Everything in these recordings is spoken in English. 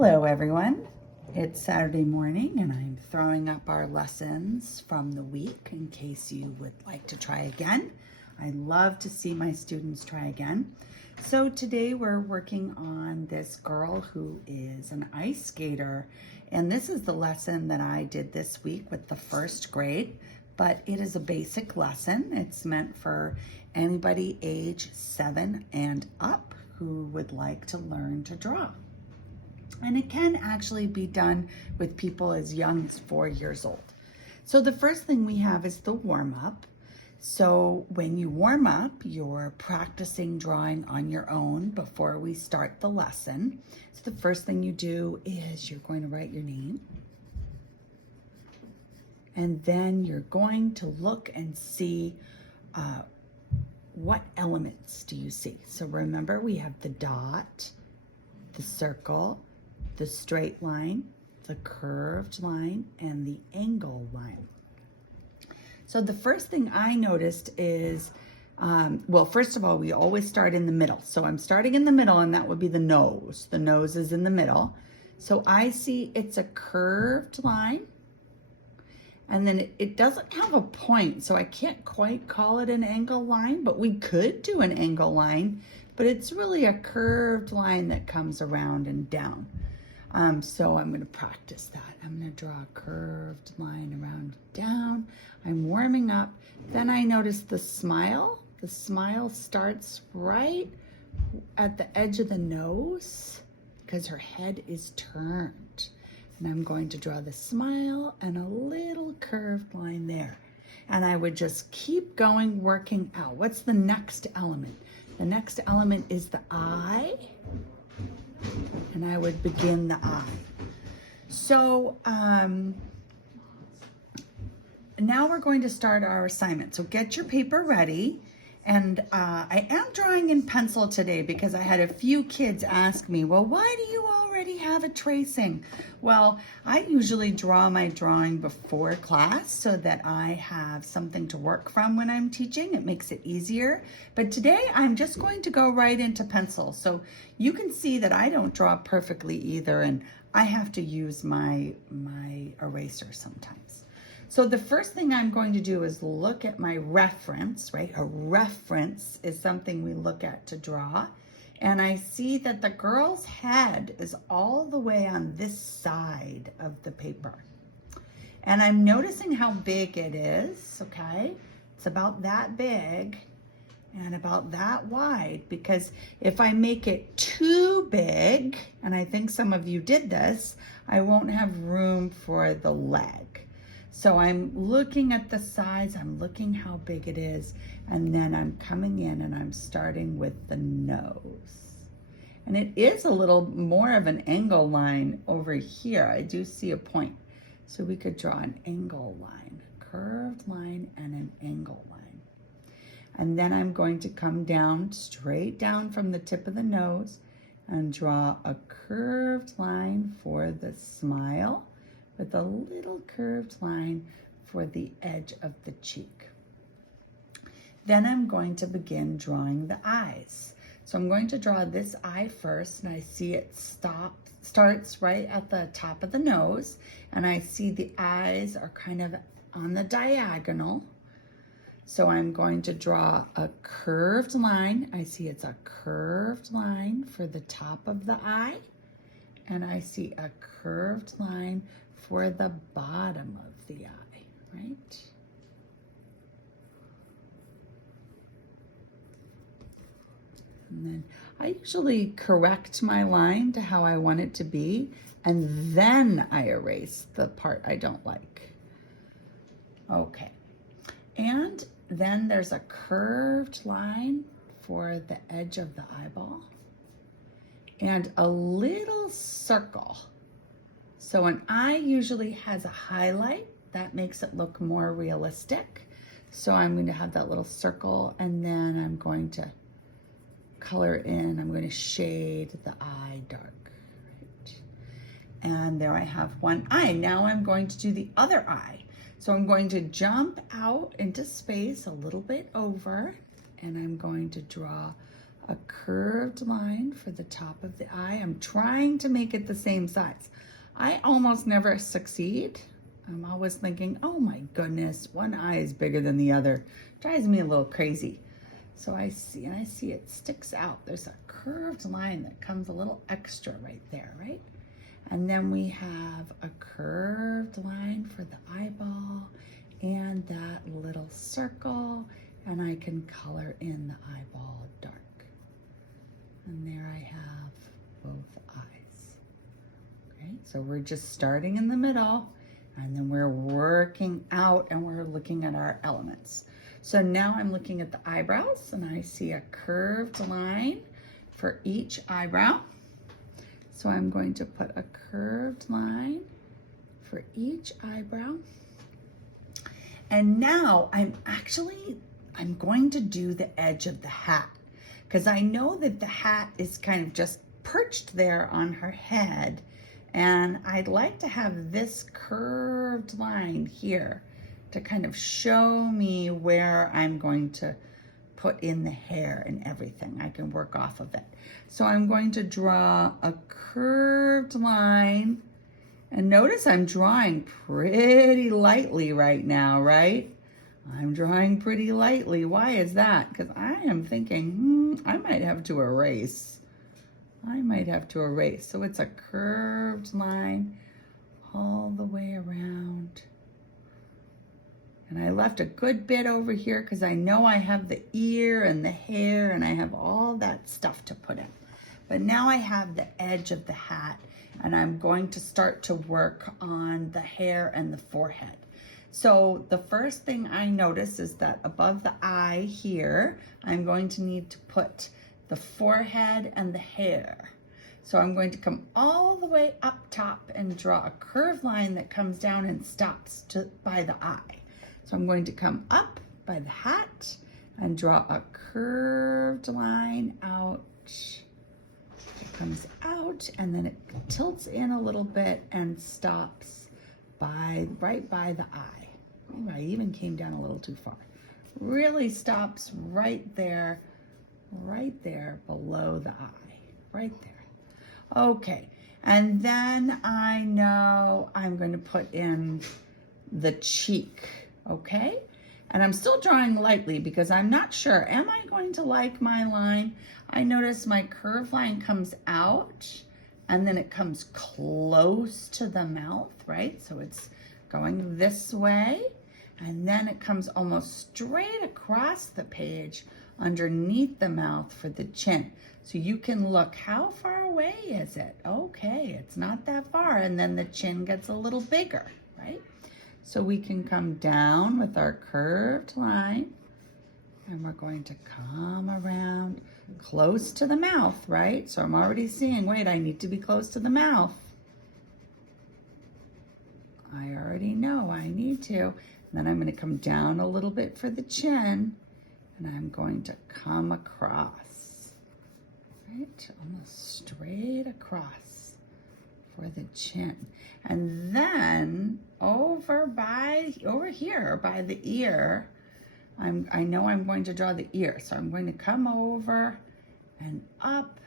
Hello everyone. It's Saturday morning and I'm throwing up our lessons from the week in case you would like to try again. I love to see my students try again. So today we're working on this girl who is an ice skater, and this is the lesson that I did this week with the first grade, but it is a basic lesson. It's meant for anybody age 7 and up who would like to learn to draw. And it can actually be done with people as young as 4 years old. So the first thing we have is the warm up. So when you warm up, you're practicing drawing on your own before we start the lesson. So the first thing you do is you're going to write your name. And then you're going to look and see what elements do you see. So remember, we have the dot, the circle, the straight line, the curved line, and the angle line. So the first thing I noticed is, well, first of all, we always start in the middle. So I'm starting in the middle, and that would be the nose. The nose is in the middle. So I see it's a curved line, and then it doesn't have a point, so I can't quite call it an angle line, but we could do an angle line, but it's really a curved line that comes around and down. So I'm going to practice that. I'm going to draw a curved line around and down. I'm warming up. Then I notice the smile. The smile starts right at the edge of the nose because her head is turned. And I'm going to draw the smile and a little curved line there. And I would just keep going, working out. What's the next element? The next element is the eye. And I would begin the eye. So now we're going to start our assignment. So get your paper ready. And I am drawing in pencil today because I had a few kids ask me, well, why do you already have a tracing? Well, I usually draw my drawing before class so that I have something to work from when I'm teaching. It makes it easier. But today I'm just going to go right into pencil. So you can see that I don't draw perfectly either, and I have to use my eraser sometimes. So the first thing I'm going to do is look at my reference, right? A reference is something we look at to draw. And I see that the girl's head is all the way on this side of the paper. And I'm noticing how big it is, okay? It's about that big and about that wide, because if I make it too big, and I think some of you did this, I won't have room for the leg. So I'm looking at the size, I'm looking how big it is, and then I'm coming in and I'm starting with the nose. And it is a little more of an angle line over here. I do see a point. So we could draw an angle line, a curved line and an angle line. And then I'm going to come down, straight down from the tip of the nose, and draw a curved line for the smile, with a little curved line for the edge of the cheek. Then I'm going to begin drawing the eyes. So I'm going to draw this eye first, and I see it starts right at the top of the nose, and I see the eyes are kind of on the diagonal. So I'm going to draw a curved line. I see it's a curved line for the top of the eye, and I see a curved line for the bottom of the eye, right? And then I usually correct my line to how I want it to be, and then I erase the part I don't like. Okay, and then there's a curved line for the edge of the eyeball and a little circle. So an eye usually has a highlight. That makes it look more realistic. So I'm going to have that little circle, and then I'm going to color in, I'm going to shade the eye dark. Right? And there I have one eye. Now I'm going to do the other eye. So I'm going to jump out into space a little bit over, and I'm going to draw a curved line for the top of the eye. I'm trying to make it the same size. I almost never succeed. I'm always thinking, oh my goodness, one eye is bigger than the other. Drives me a little crazy. So I see it sticks out. There's a curved line that comes a little extra right there, right? And then we have a curved line for the eyeball and that little circle, and I can color in the eyeball dark. And there I have both eyes. Okay, so we're just starting in the middle, and then we're working out and we're looking at our elements. So now I'm looking at the eyebrows, and I see a curved line for each eyebrow. So I'm going to put a curved line for each eyebrow. And now I'm going to do the edge of the hat, because I know that the hat is kind of just perched there on her head, and I'd like to have this curved line here to kind of show me where I'm going to put in the hair and everything. I can work off of it. So I'm going to draw a curved line, and notice I'm drawing pretty lightly right now, right? I'm drawing pretty lightly. Why is that? Because I am thinking, I might have to erase. So it's a curved line all the way around. And I left a good bit over here because I know I have the ear and the hair and I have all that stuff to put in. But now I have the edge of the hat, and I'm going to start to work on the hair and the forehead. So the first thing I notice is that above the eye here, I'm going to need to put the forehead and the hair. So I'm going to come all the way up top and draw a curved line that comes down and stops by the eye. So I'm going to come up by the hat and draw a curved line out. It comes out and then it tilts in a little bit and stops right by the eye. Oh, I even came down a little too far. Really stops right there below the eye, right there. Okay, and then I know I'm going to put in the cheek, okay? And I'm still drawing lightly because I'm not sure. Am I going to like my line? I notice my curved line comes out and then it comes close to the mouth, right? So it's going this way, and then it comes almost straight across the page underneath the mouth for the chin. So you can look, how far away is it? Okay, it's not that far. And then the chin gets a little bigger, right? So we can come down with our curved line, and we're going to come around close to the mouth, right? So I'm already seeing, wait, I need to be close to the mouth. I already know I need to. And then I'm going to come down a little bit for the chin, and I'm going to come across, right? Almost straight across for the chin. And then over here by the ear, I know I'm going to draw the ear. So I'm going to come over and up,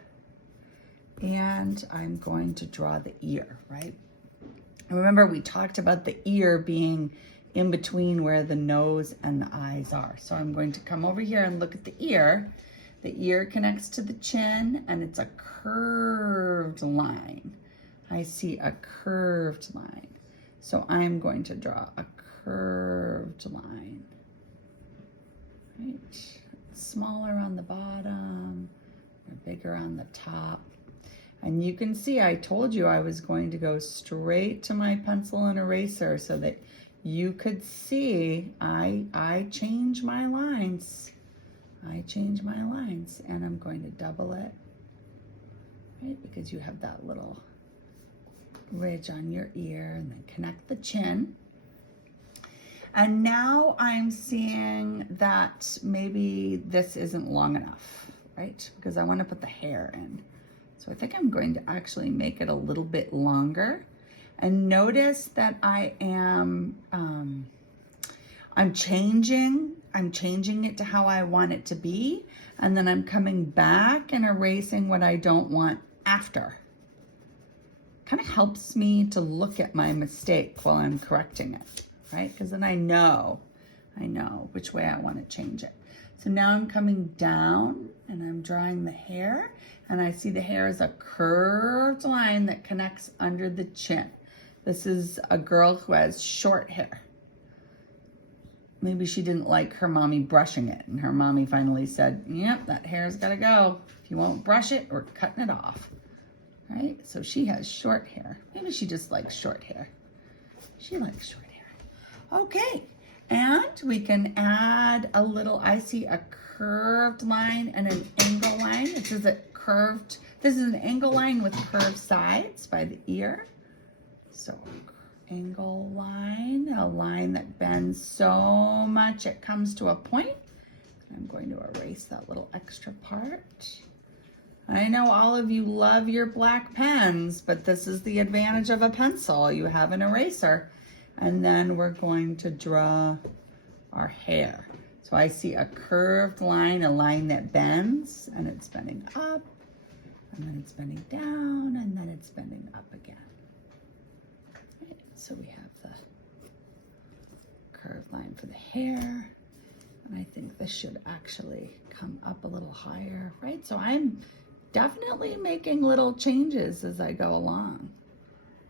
and I'm going to draw the ear, right? And remember, we talked about the ear being in between where the nose and the eyes are. So I'm going to come over here and look at the ear. The ear connects to the chin, and it's a curved line. I see a curved line. So I'm going to draw a curved line. Right? Smaller on the bottom, or bigger on the top. And you can see I told you I was going to go straight to my pencil and eraser so that you could see I change my lines. I change my lines, and I'm going to double it, right? Because you have that little ridge on your ear, and then connect the chin. And now I'm seeing that maybe this isn't long enough, right? Because I want to put the hair in. So I think I'm going to actually make it a little bit longer. And notice that I am, I'm changing I'm changing it to how I want it to be, and then I'm coming back and erasing what I don't want after. Kind of helps me to look at my mistake while I'm correcting it, right? Because then I know which way I want to change it. So now I'm coming down and I'm drawing the hair, and I see the hair is a curved line that connects under the chin. This is a girl who has short hair. Maybe she didn't like her mommy brushing it, and her mommy finally said, yep, that hair's gotta go. If you won't brush it, we're cutting it off, right? So she has short hair. Maybe she just likes short hair. She likes short hair. Okay, and we can add a little, I see a curved line and an angle line. This is an angle line with curved sides by the ear. So angle line, a line that bends so much it comes to a point. I'm going to erase that little extra part. I know all of you love your black pens, but this is the advantage of a pencil. You have an eraser. And then we're going to draw our hair. So I see a curved line, a line that bends, and it's bending up, and then it's bending down, and then it's bending up again. So we have the curved line for the hair, and I think this should actually come up a little higher, right? So I'm definitely making little changes as I go along,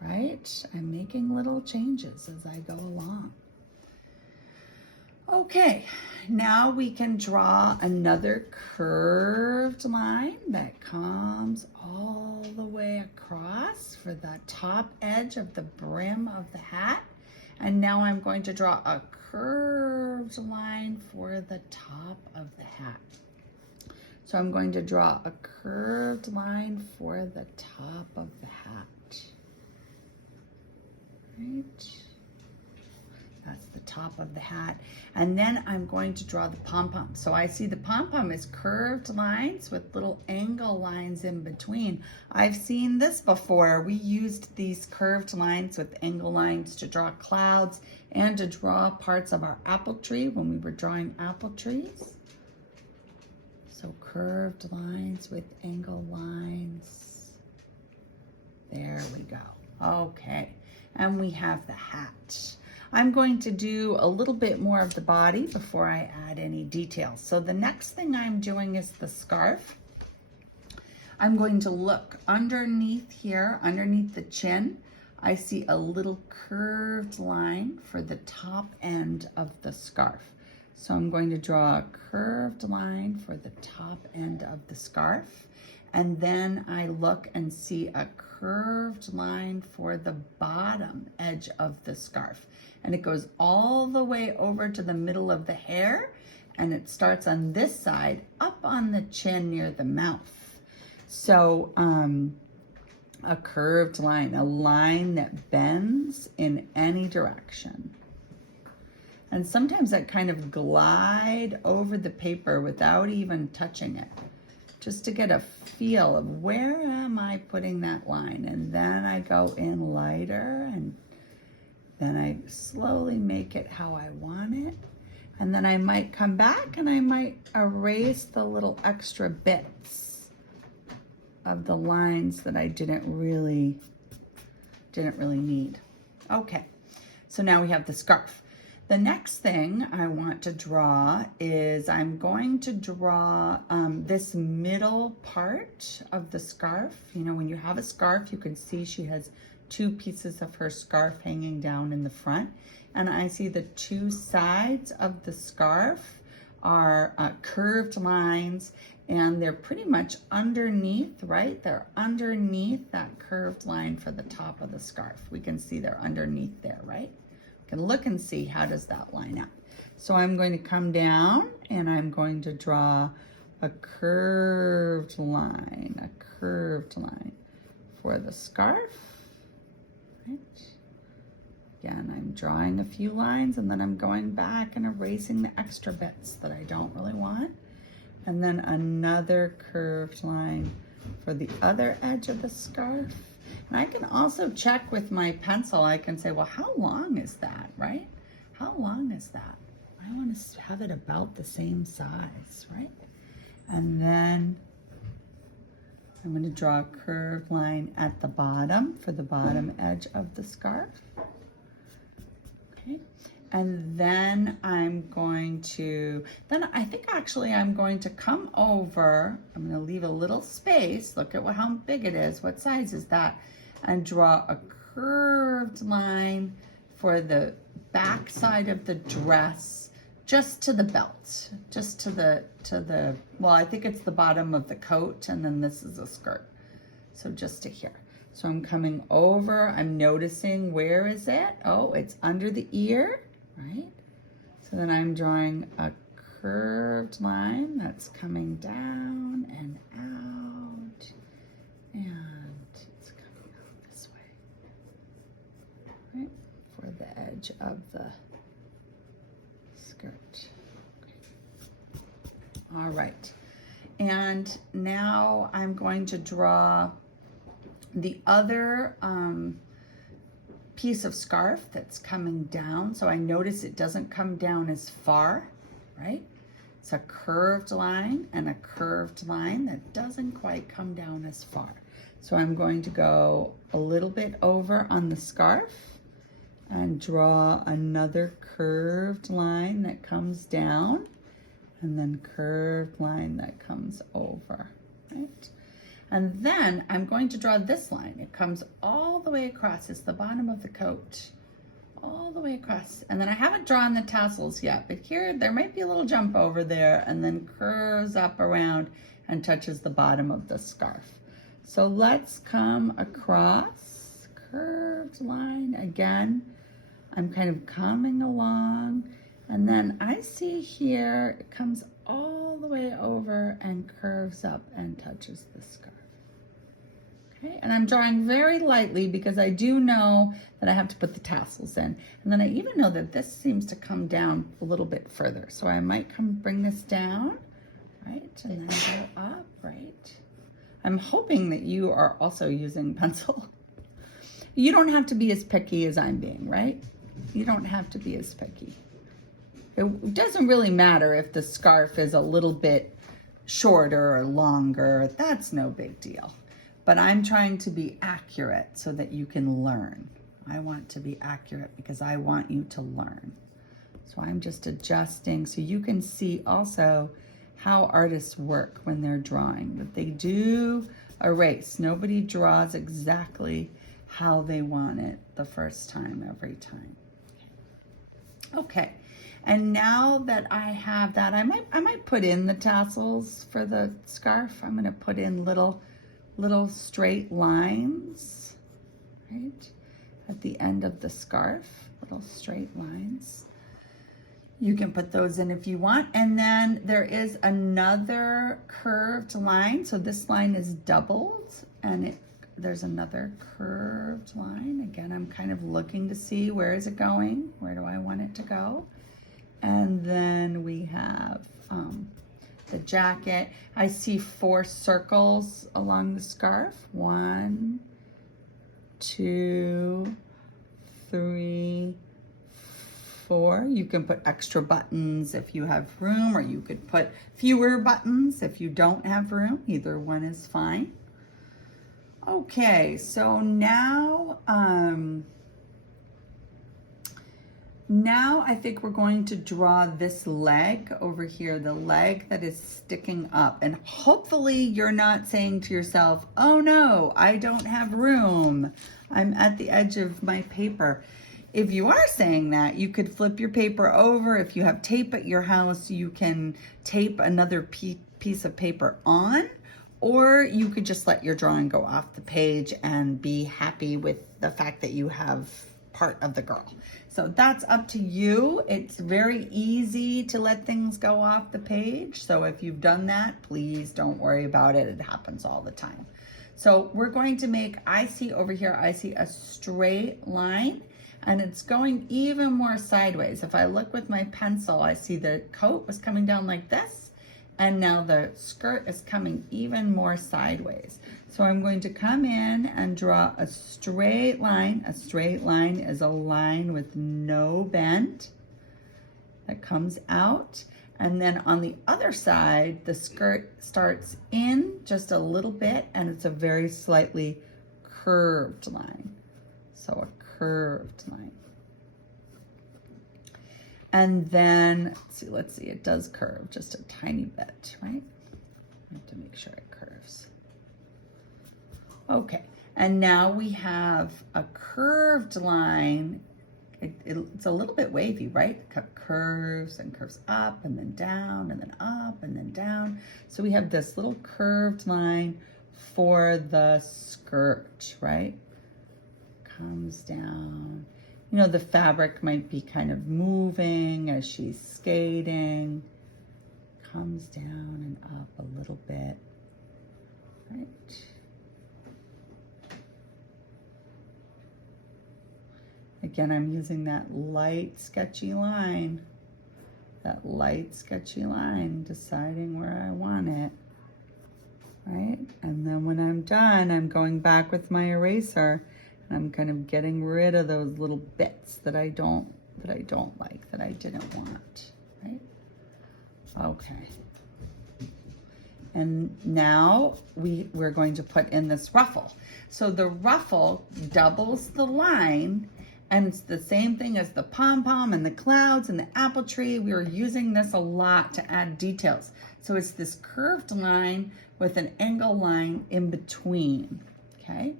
right? I'm making little changes as I go along. Okay, now we can draw another curved line that comes all the way across for the top edge of the brim of the hat. And now I'm going to draw a curved line for the top of the hat. So I'm going to draw a curved line for the top of the hat. Right? That's the top of the hat. And then I'm going to draw the pom-pom. So I see the pom-pom is curved lines with little angle lines in between. I've seen this before. We used these curved lines with angle lines to draw clouds and to draw parts of our apple tree when we were drawing apple trees. So curved lines with angle lines. There we go. Okay, and we have the hat. I'm going to do a little bit more of the body before I add any details. So the next thing I'm doing is the scarf. I'm going to look underneath here, underneath the chin. I see a little curved line for the top end of the scarf. So I'm going to draw a curved line for the top end of the scarf. And then I look and see a curved line for the bottom edge of the scarf. And it goes all the way over to the middle of the hair, and it starts on this side up on the chin near the mouth. So a curved line, a line that bends in any direction. And sometimes I kind of glide over the paper without even touching it, just to get a feel of where am I putting that line. And then I go in lighter, and then I slowly make it how I want it. And then I might come back and I might erase the little extra bits of the lines that I didn't really need. Okay, so now we have the scarf. The next thing I want to draw is I'm going to draw this middle part of the scarf. You know, when you have a scarf, you can see she has two pieces of her scarf hanging down in the front. And I see the two sides of the scarf are curved lines, and they're pretty much underneath, right? They're underneath that curved line for the top of the scarf. We can see they're underneath there, right? We can look and see how does that line up. So I'm going to come down and I'm going to draw a curved line for the scarf. Right. Again, I'm drawing a few lines and then I'm going back and erasing the extra bits that I don't really want. And then another curved line for the other edge of the scarf. And I can also check with my pencil. I can say, well, how long is that, right? How long is that, right? I want to have it about the same size, right? And then I'm going to draw a curved line at the bottom for the bottom edge of the scarf. Okay. And then I'm going to, I think actually I'm going to come over, I'm going to leave a little space, look at how big it is, what size is that, and draw a curved line for the back side of the dress, just to the belt, just to the, well, I think it's the bottom of the coat, and then this is a skirt. So just to here. So I'm coming over, I'm noticing, where is it? Oh, it's under the ear, right? So then I'm drawing a curved line that's coming down and out, and it's coming out this way, right? For the edge of the skirt. Okay. All right. And now I'm going to draw the other piece of scarf that's coming down. So I notice it doesn't come down as far, right? It's a curved line and a curved line that doesn't quite come down as far. So I'm going to go a little bit over on the scarf and draw another curved line that comes down, and then curved line that comes over, right? And then I'm going to draw this line. It comes all the way across. It's the bottom of the coat, all the way across. And then I haven't drawn the tassels yet, but here there might be a little jump over there, and then curves up around and touches the bottom of the scarf. So let's come across, curved line again. I'm kind of coming along, and then I see here it comes all the way over and curves up and touches the scarf. Okay, and I'm drawing very lightly because I do know that I have to put the tassels in. And then I even know that this seems to come down a little bit further. So I might bring this down, right? And then go up, right? I'm hoping that you are also using pencil. You don't have to be as picky as I'm being, right? You don't have to be as picky. It doesn't really matter if the scarf is a little bit shorter or longer. That's no big deal. But I'm trying to be accurate so that you can learn. I want to be accurate because I want you to learn. So I'm just adjusting so you can see also how artists work when they're drawing, that they do erase. Nobody draws exactly how they want it the first time, every time. Okay, and now that I have that, I might put in the tassels for the scarf. I'm gonna put in little straight lines, right? At the end of the scarf, little straight lines. You can put those in if you want. And then there is another curved line. So this line is doubled, and there's another curved line. Again, I'm kind of looking to see where is it going? Where do I want it to go? And then we have the jacket. I see 4 circles along the scarf. 1, 2, 3, 4. You can put extra buttons if you have room, or you could put fewer buttons if you don't have room. Either one is fine. Okay, so now I think we're going to draw this leg over here, the leg that is sticking up. And hopefully you're not saying to yourself, oh no, I don't have room. I'm at the edge of my paper. If you are saying that, you could flip your paper over. If you have tape at your house, you can tape another piece of paper on, or you could just let your drawing go off the page and be happy with the fact that you have part of the girl. So that's up to you. It's very easy to let things go off the page. So if you've done that, please don't worry about it. It happens all the time. So we're going to make, I see over here, I see a straight line, and it's going even more sideways. If I look with my pencil, I see the coat was coming down like this, and now the skirt is coming even more sideways. So I'm going to come in and draw a straight line. A straight line is a line with no bend. that comes out. And then on the other side, the skirt starts in just a little bit, and it's a very slightly curved line. So a curved line. And then, let's see, it does curve just a tiny bit, right? I have to make sure it curves. Okay, and now we have a curved line. It's a little bit wavy, right? It curves and curves up and then down and then up and then down. So we have this little curved line for the skirt, right? Comes down. You know, the fabric might be kind of moving as she's skating. Comes down and up a little bit, right? Again, I'm using that light, sketchy line. That light, sketchy line, deciding where I want it, right? And then when I'm done, I'm going back with my eraser, and I'm kind of getting rid of those little bits that I don't like, that I didn't want, right? Okay. And now we're going to put in this ruffle. So the ruffle doubles the line, and it's the same thing as the pom-pom and the clouds and the apple tree. We were using this a lot to add details. So it's this curved line with an angle line in between, okay?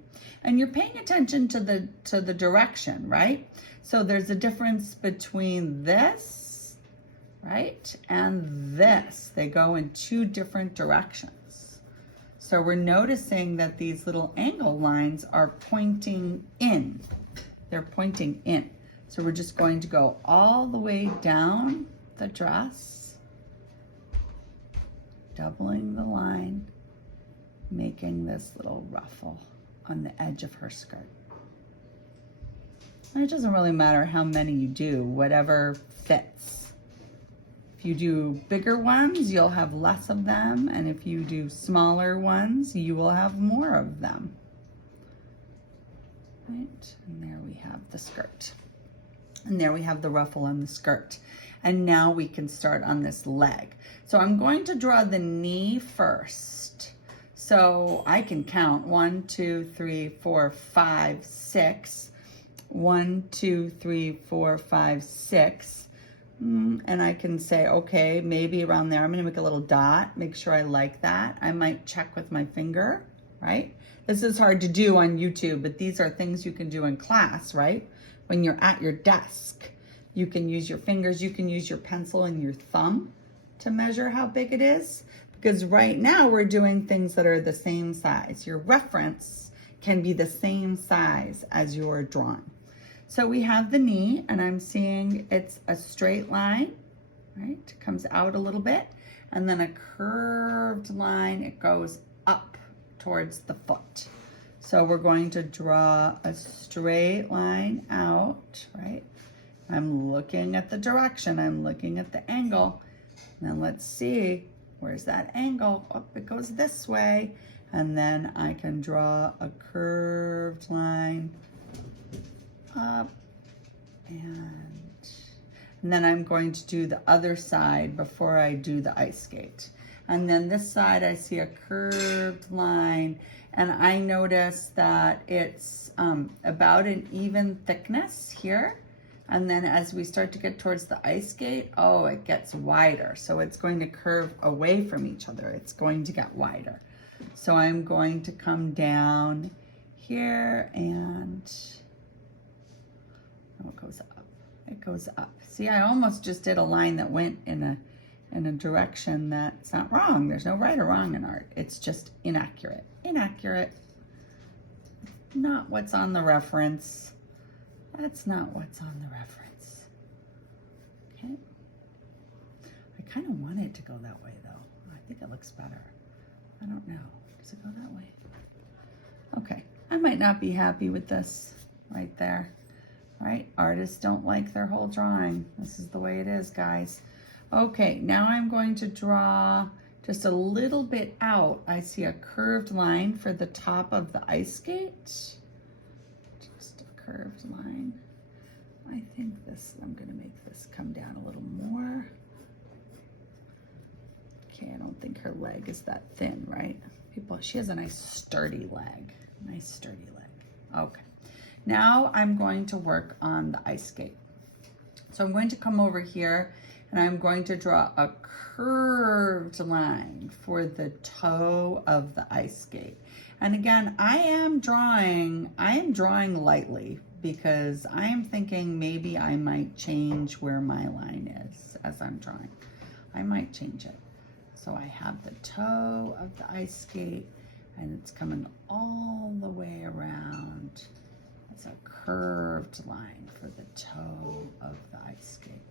And you're paying attention to the direction, right? So there's a difference between this, right, and this. They go in two different directions. So we're noticing that these little angle lines are pointing in. They're pointing in. So we're just going to go all the way down the dress, doubling the line, making this little ruffle on the edge of her skirt. And it doesn't really matter how many you do, whatever fits. If you do bigger ones, you'll have less of them. And if you do smaller ones, you will have more of them. Right, and there we have the skirt. And there we have the ruffle on the skirt. And now we can start on this leg. So I'm going to draw the knee first. So I can count 1, 2, 3, 4, 5, 6. 1, 2, 3, 4, 5, 6. And I can say, okay, maybe around there, I'm gonna make a little dot, make sure I like that. I might check with my finger, right? This is hard to do on YouTube, but these are things you can do in class, right? When you're at your desk, you can use your fingers, you can use your pencil and your thumb to measure how big it is. Because right now we're doing things that are the same size. Your reference can be the same size as your drawing. So we have the knee, and I'm seeing it's a straight line, right? It comes out a little bit, and then a curved line, it goes up towards the foot. So we're going to draw a straight line out, right? I'm looking at the direction, I'm looking at the angle, and then let's see, where's that angle? Oh, it goes this way, and then I can draw a curved line up, and then I'm going to do the other side before I do the ice skate. And then this side I see a curved line, and I notice that it's about an even thickness here. And then as we start to get towards the ice skate, oh, it gets wider. So it's going to curve away from each other. It's going to get wider. So I'm going to come down here, and oh, it goes up. It goes up. See, I almost just did a line that went in a direction that's not wrong. There's no right or wrong in art. It's just inaccurate. Inaccurate. Not what's on the reference. That's not what's on the reference. Okay. I kind of want it to go that way though. I think it looks better. I don't know. Does it go that way? Okay. I might not be happy with this right there. All right. Artists don't like their whole drawing. This is the way it is, guys. Okay. Now I'm going to draw just a little bit out. I see a curved line for the top of the ice skate. Just a curved line. I think this, I'm gonna make this come down a little more. Okay, I don't think her leg is that thin, right? She has a nice sturdy leg. Nice sturdy leg. Okay. Now I'm going to work on the ice skate. So I'm going to come over here and I'm going to draw a curved line for the toe of the ice skate. And again, I am drawing lightly because I am thinking maybe I might change where my line is as I'm drawing. I might change it. So I have the toe of the ice skate and it's coming all the way around. It's a curved line for the toe of the ice skate.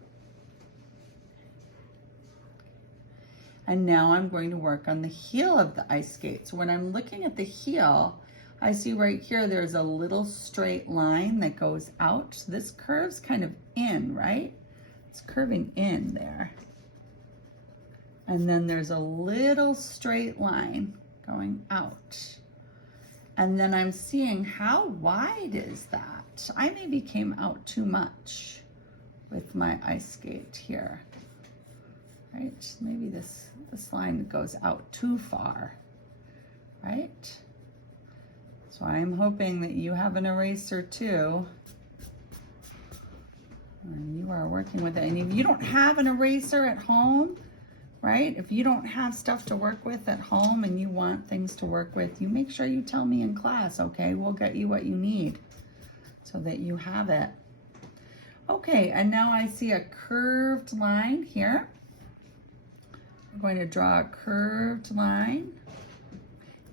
And now I'm going to work on the heel of the ice skate. So when I'm looking at the heel, I see right here there's a little straight line that goes out. So this curves kind of in, right? It's curving in there. And then there's a little straight line going out. And then I'm seeing how wide is that? I maybe came out too much with my ice skate here, right? Maybe this line goes out too far, right? So I'm hoping that you have an eraser too. And you are working with it. And if you don't have an eraser at home, right? If you don't have stuff to work with at home and you want things to work with, you make sure you tell me in class, okay? We'll get you what you need so that you have it. Okay, and now I see a curved line here. I'm going to draw a curved line.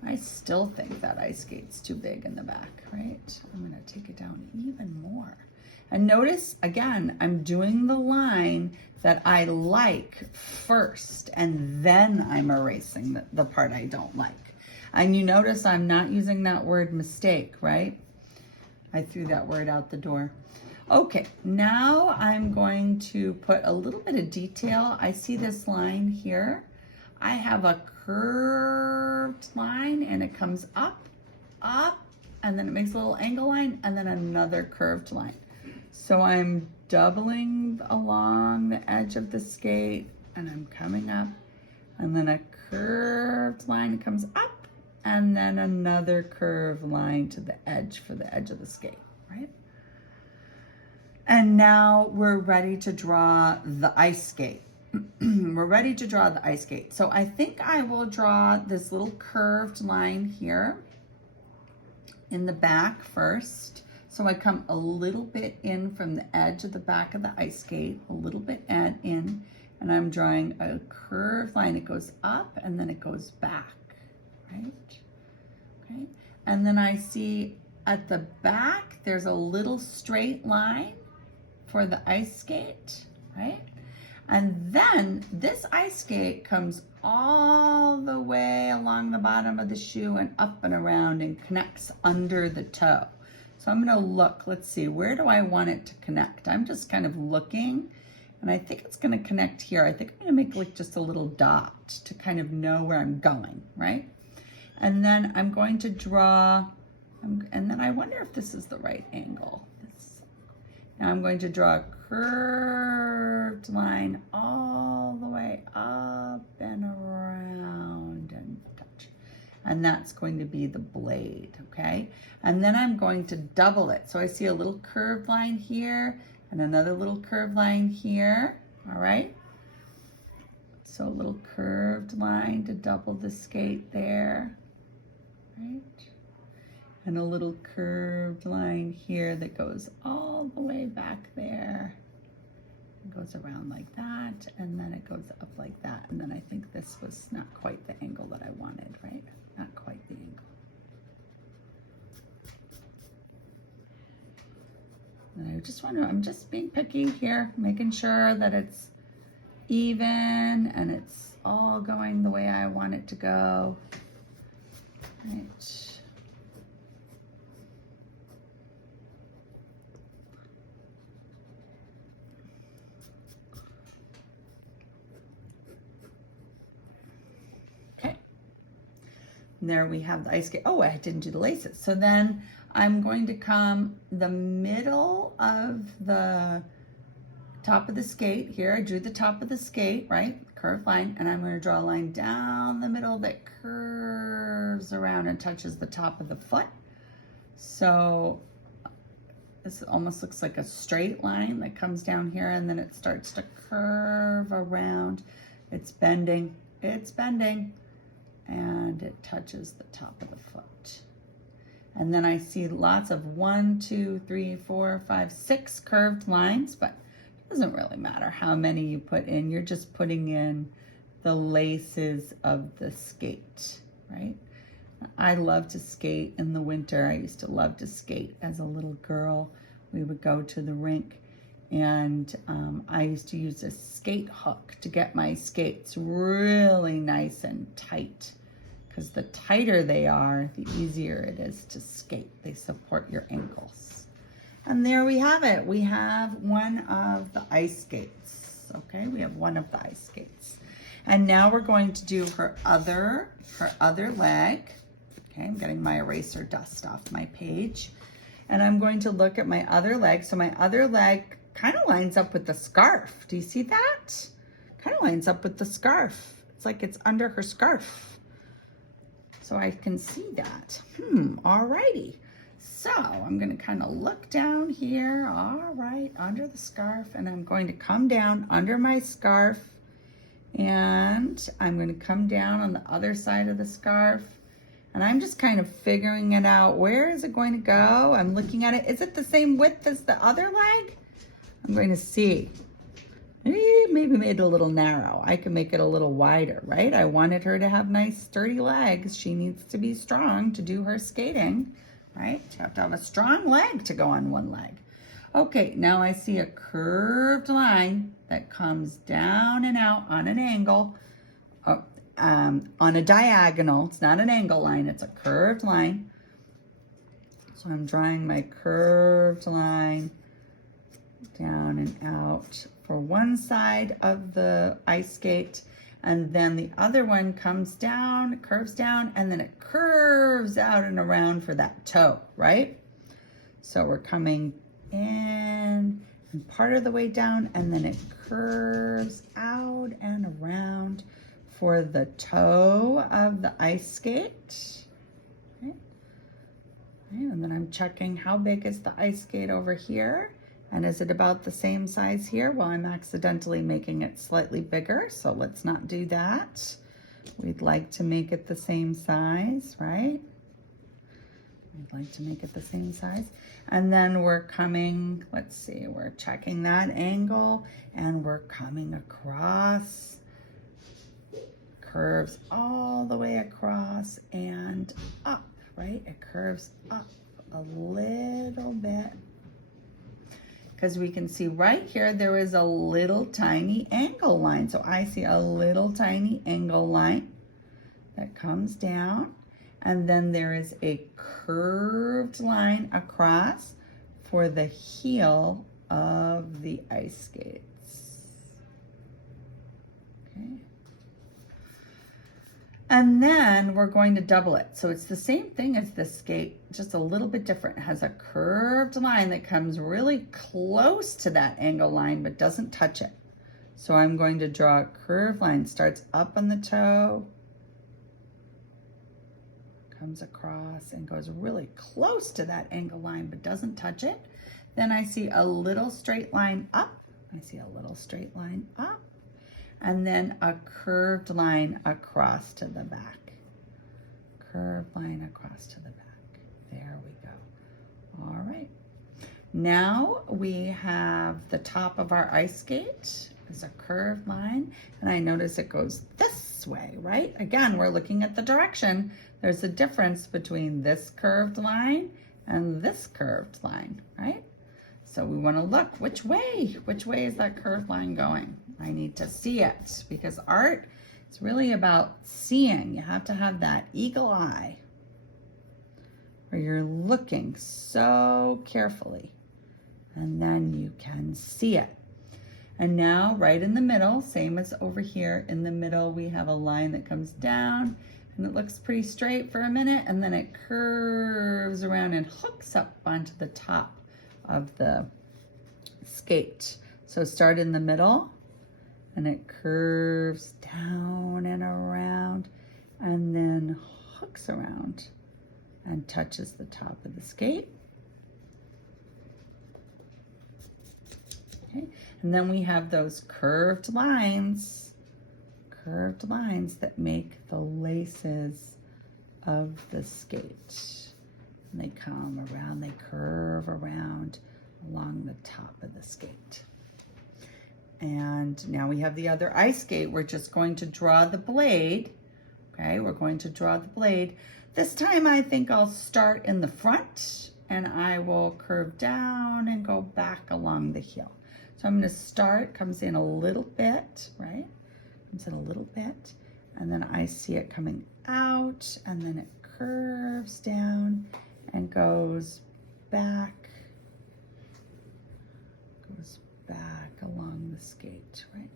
I still think that ice skate's too big in the back, right? I'm gonna take it down even more. And notice, again, I'm doing the line that I like first, and then I'm erasing the part I don't like. And you notice I'm not using that word mistake, right? I threw that word out the door. Okay, now I'm going to put a little bit of detail. I see this line here. I have a curved line and it comes up, and then it makes a little angle line and then another curved line. So I'm doubling along the edge of the skate and I'm coming up, and then a curved line comes up and then another curved line to the edge for the edge of the skate, right? And now we're ready to draw the ice skate. We're ready to draw the ice skate. So I think I will draw this little curved line here in the back first. So I come a little bit in from the edge of the back of the ice skate, a little bit in, and I'm drawing a curved line. It goes up and then it goes back, right? Okay. And then I see at the back, there's a little straight line for the ice skate, right? And then this ice skate comes all the way along the bottom of the shoe and up and around and connects under the toe. So I'm gonna look, let's see, where do I want it to connect? I'm just kind of looking, and I think it's gonna connect here. I think I'm gonna make like just a little dot to kind of know where I'm going, right? And then I'm going to draw, and then I wonder if this is the right angle. Now I'm going to draw a curved line all the way up and around and touch. And that's going to be the blade, okay? And then I'm going to double it. So I see a little curved line here and another little curved line here, all right? So a little curved line to double the skate there, right? And a little curved line here that goes all the way back there. It goes around like that, and then it goes up like that. And then I think this was not quite the angle that I wanted, right? Not quite the angle. And I just wonder, I'm just being picky here, making sure that it's even and it's all going the way I want it to go. Right. And there we have the ice skate. Oh, I didn't do the laces. So then I'm going to come the middle of the top of the skate here. I drew the top of the skate, right? Curved line, and I'm going to draw a line down the middle that curves around and touches the top of the foot. So this almost looks like a straight line that comes down here, and then it starts to curve around. It's bending, and it touches the top of the foot. And then I see lots of 1, 2, 3, 4, 5, 6 curved lines, but it doesn't really matter how many you put in. You're just putting in the laces of the skate, right? I love to skate in the winter. I used to love to skate as a little girl. We would go to the rink, and I used to use a skate hook to get my skates really nice and tight, because the tighter they are, the easier it is to skate. They support your ankles. And there we have it. We have one of the ice skates. Okay, we have one of the ice skates. And now we're going to do her other leg. Okay, I'm getting my eraser dust off my page. And I'm going to look at my other leg. So my other leg kind of lines up with the scarf. Do you see that? Kind of lines up with the scarf. It's like it's under her scarf. So I can see that. Alrighty. So I'm going to kind of look down here, all right, under the scarf, and I'm going to come down under my scarf, and I'm going to come down on the other side of the scarf, and I'm just kind of figuring it out. Where is it going to go? I'm looking at it. Is it the same width as the other leg? I'm going to see. Maybe made it a little narrow. I can make it a little wider, right? I wanted her to have nice sturdy legs. She needs to be strong to do her skating. Right? You have to have a strong leg to go on one leg. Okay, now I see a curved line that comes down and out on an angle, on a diagonal. It's not an angle line, it's a curved line. So I'm drawing my curved line down and out for one side of the ice skate, and then the other one comes down, curves down, and then it curves out and around for that toe, right? So we're coming in and part of the way down, and then it curves out and around for the toe of the ice skate. Okay. And then I'm checking how big is the ice skate over here. And is it about the same size here? Well, I'm accidentally making it slightly bigger, so let's not do that. We'd like to make it the same size, right? We'd like to make it the same size. And then we're coming, let's see, we're checking that angle, and we're coming across, curves all the way across and up, right? It curves up a little bit. Because we can see right here, there is a little tiny angle line. So I see a little tiny angle line that comes down. And then there is a curved line across for the heel of the ice skates. Okay. And then we're going to double it. So it's the same thing as this skate, just a little bit different. It has a curved line that comes really close to that angle line, but doesn't touch it. So I'm going to draw a curved line, starts up on the toe, comes across and goes really close to that angle line, but doesn't touch it. Then I see a little straight line up. I see a little straight line up. And then a curved line across to the back. Curved line across to the back. There we go. All right. Now we have the top of our ice skate is a curved line, and I notice it goes this way, right? Again, we're looking at the direction. There's a difference between this curved line and this curved line, right? So we want to look which way is that curved line going? I need to see it, because art is really about seeing. You have to have that eagle eye where you're looking so carefully, and then you can see it. And now right in the middle, same as over here, in the middle we have a line that comes down and it looks pretty straight for a minute, and then it curves around and hooks up onto the top of the skate. So start in the middle, and it curves down and around, and then hooks around and touches the top of the skate. Okay, and then we have those curved lines that make the laces of the skate. And they come around, they curve around along the top of the skate. And now we have the other ice skate. We're just going to draw the blade. Okay, we're going to draw the blade. This time I think I'll start in the front and I will curve down and go back along the heel. So I'm going to start, comes in a little bit, right? Comes in a little bit, and then I see it coming out, and then it curves down and goes back along the skate, right?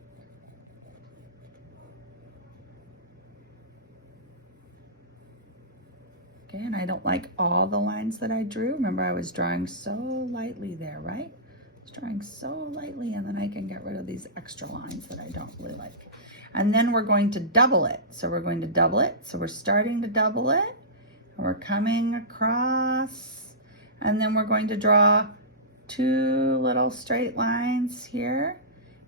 Okay, and I don't like all the lines that I drew. Remember, I was drawing so lightly there, right? I was drawing so lightly, and then I can get rid of these extra lines that I don't really like. And then we're going to double it. So we're going to double it. So we're starting to double it, and we're coming across, and then we're going to draw 2 little straight lines here,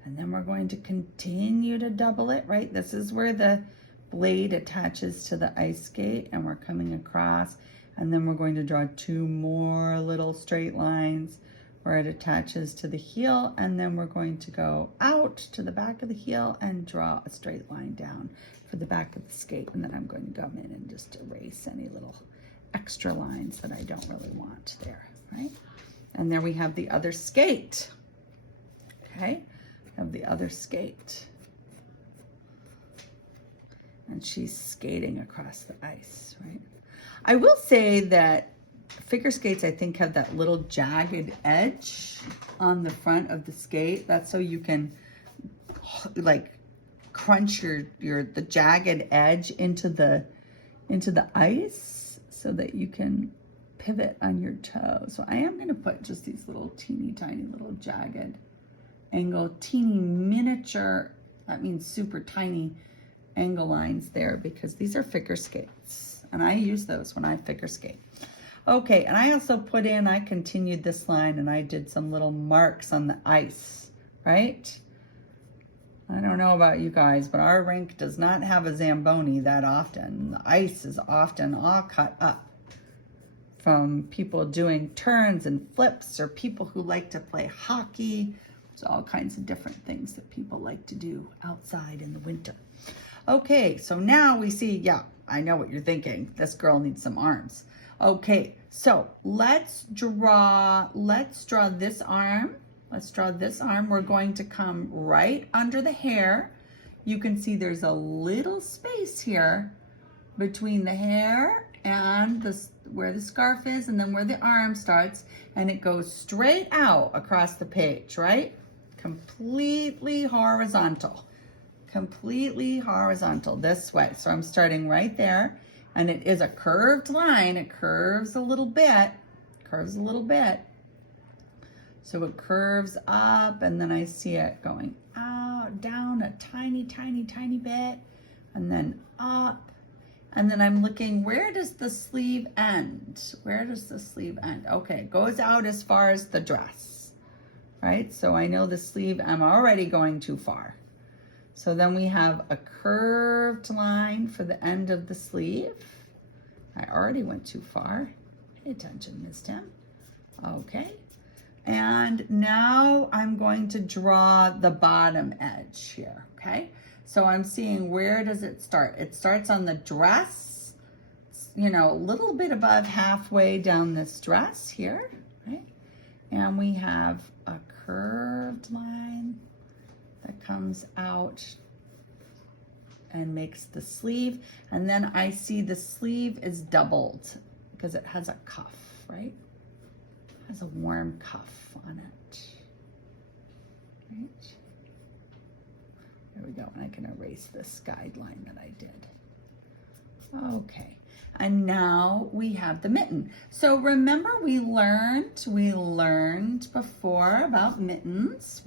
and then we're going to continue to double it, right? This is where the blade attaches to the ice skate, and we're coming across, and then we're going to draw 2 more little straight lines where it attaches to the heel, and then we're going to go out to the back of the heel and draw a straight line down for the back of the skate, and then I'm going to come in and just erase any little extra lines that I don't really want there, right? And there we have the other skate. Okay, have the other skate. And she's skating across the ice, right? I will say that figure skates, I think, have that little jagged edge on the front of the skate. That's so you can like crunch the jagged edge into the ice so that you can pivot on your toe. So I am going to put just these little teeny tiny little jagged angle, teeny miniature, that means super tiny angle lines there, because these are figure skates and I use those when I figure skate. Okay, and I also I continued this line and I did some little marks on the ice, right? I don't know about you guys, but our rink does not have a Zamboni that often. The ice is often all cut up from people doing turns and flips, or people who like to play hockey. There's all kinds of different things that people like to do outside in the winter. Okay, so now we see, yeah, I know what you're thinking. This girl needs some arms. Okay, so let's draw this arm. Let's draw this arm. We're going to come right under the hair. You can see there's a little space here between the hair and where the scarf is, and then where the arm starts, and it goes straight out across the page, right? Completely horizontal this way. So I'm starting right there, and it is a curved line. It curves a little bit, So it curves up, and then I see it going out, down a tiny bit, and then up. And then I'm looking, where does the sleeve end? Okay, it goes out as far as the dress, right? So I know the sleeve, I'm already going too far. So then we have a curved line for the end of the sleeve. I already went too far. Pay attention, Ms. Tim. Okay. And now I'm going to draw the bottom edge here, okay? So I'm seeing, where does it start? It starts on the dress, you know, a little bit above halfway down this dress here, right? And we have a curved line that comes out and makes the sleeve. And then I see the sleeve is doubled because it has a cuff, right? It has a warm cuff on it, right? There we go, and I can erase this guideline that I did. Okay, and now we have the mitten. So remember we learned before about mittens.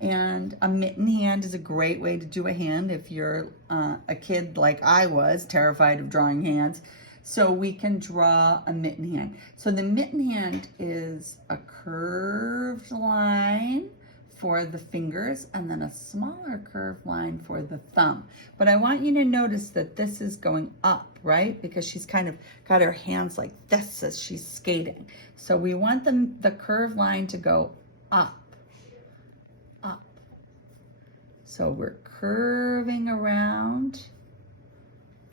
And a mitten hand is a great way to do a hand if you're a kid like I was, terrified of drawing hands. So we can draw a mitten hand. So the mitten hand is a curved line for the fingers and then a smaller curved line for the thumb. But I want you to notice that this is going up, right? Because she's kind of got her hands like this as she's skating. So we want the curved line to go up. So we're curving around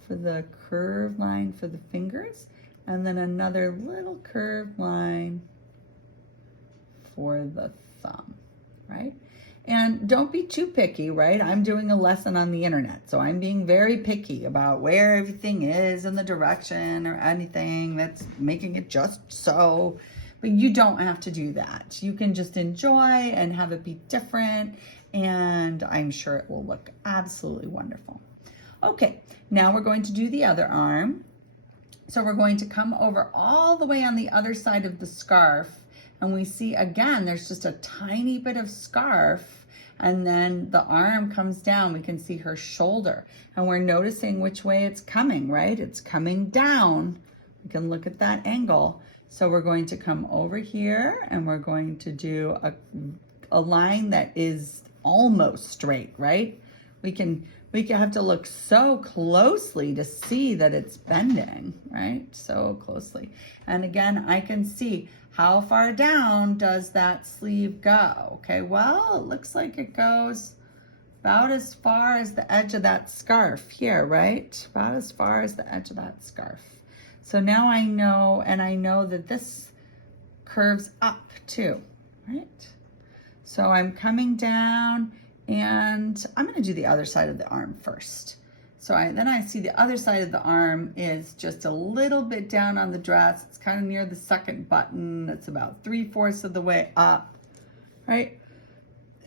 for the curved line for the fingers, and then another little curved line for the thumb, right? And don't be too picky, right? I'm doing a lesson on the internet, so I'm being very picky about where everything is in the direction or anything that's making it just so. But you don't have to do that. You can just enjoy and have it be different, and I'm sure it will look absolutely wonderful. Okay, now we're going to do the other arm. So we're going to come over all the way on the other side of the scarf, and we see again there's just a tiny bit of scarf, and then the arm comes down. We can see her shoulder, and we're noticing which way it's coming, right? It's coming down. We can look at that angle. So we're going to come over here and we're going to do a line that is almost straight, right? We can have to look so closely to see that it's bending, right? So closely. And again, I can see how far down does that sleeve go? Okay, well, it looks like it goes about as far as the edge of that scarf here, right? About as far as the edge of that scarf. So now I know, and I know that this curves up too, right? So I'm coming down, and I'm gonna do the other side of the arm first. So then I see the other side of the arm is just a little bit down on the dress. It's kind of near the second button. It's about 3/4 of the way up, right?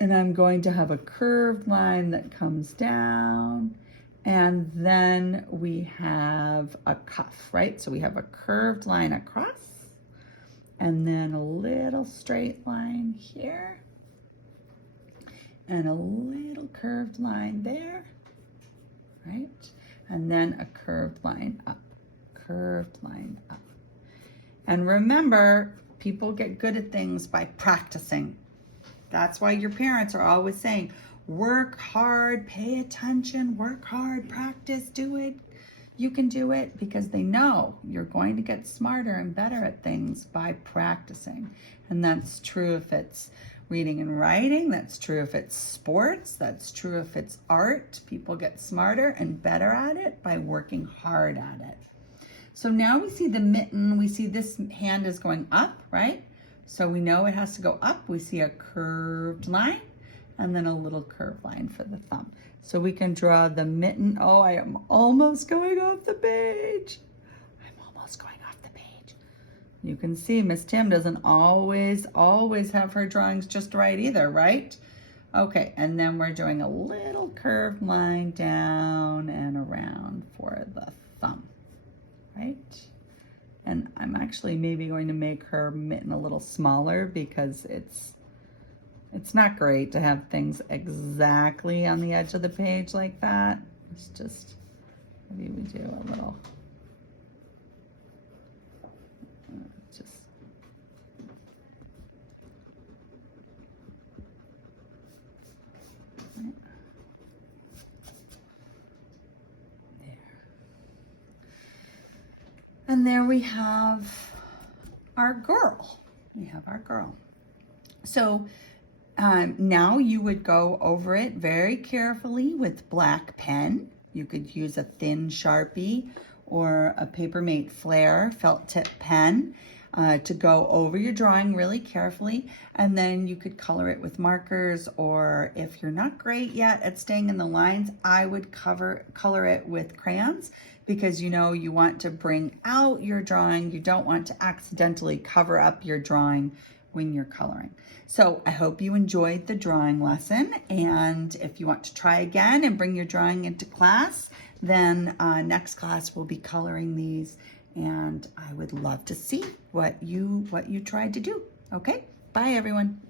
And I'm going to have a curved line that comes down, and then we have a cuff, right? So we have a curved line across, and then a little straight line here, and a little curved line there, right? And then a curved line up, curved line up. And remember, people get good at things by practicing. That's why your parents are always saying, work hard, pay attention, work hard, practice, do it. You can do it, because they know you're going to get smarter and better at things by practicing. And that's true if it's reading and writing, that's true if it's sports, that's true if it's art. People get smarter and better at it by working hard at it. So now we see the mitten, we see this hand is going up, right? So we know it has to go up. We see a curved line and then a little curved line for the thumb. So we can draw the mitten. Oh, I am almost going off the page. I'm almost going off the page. You can see Miss Tim doesn't always have her drawings just right either, right? Okay, and then we're doing a little curved line down and around for the thumb, right? And I'm actually maybe going to make her mitten a little smaller, because it's not great to have things exactly on the edge of the page like that. It's just, maybe we do a little, just, right there. And there we have our girl. So now you would go over it very carefully with black pen. You could use a thin Sharpie or a Papermate Flair felt tip pen to go over your drawing really carefully, and then you could color it with markers, or if you're not great yet at staying in the lines, I would color it with crayons, because you know you want to bring out your drawing. You don't want to accidentally cover up your drawing when you're coloring. So I hope you enjoyed the drawing lesson, and if you want to try again and bring your drawing into class, then next class we'll be coloring these, and I would love to see what you tried to do. Okay, bye everyone.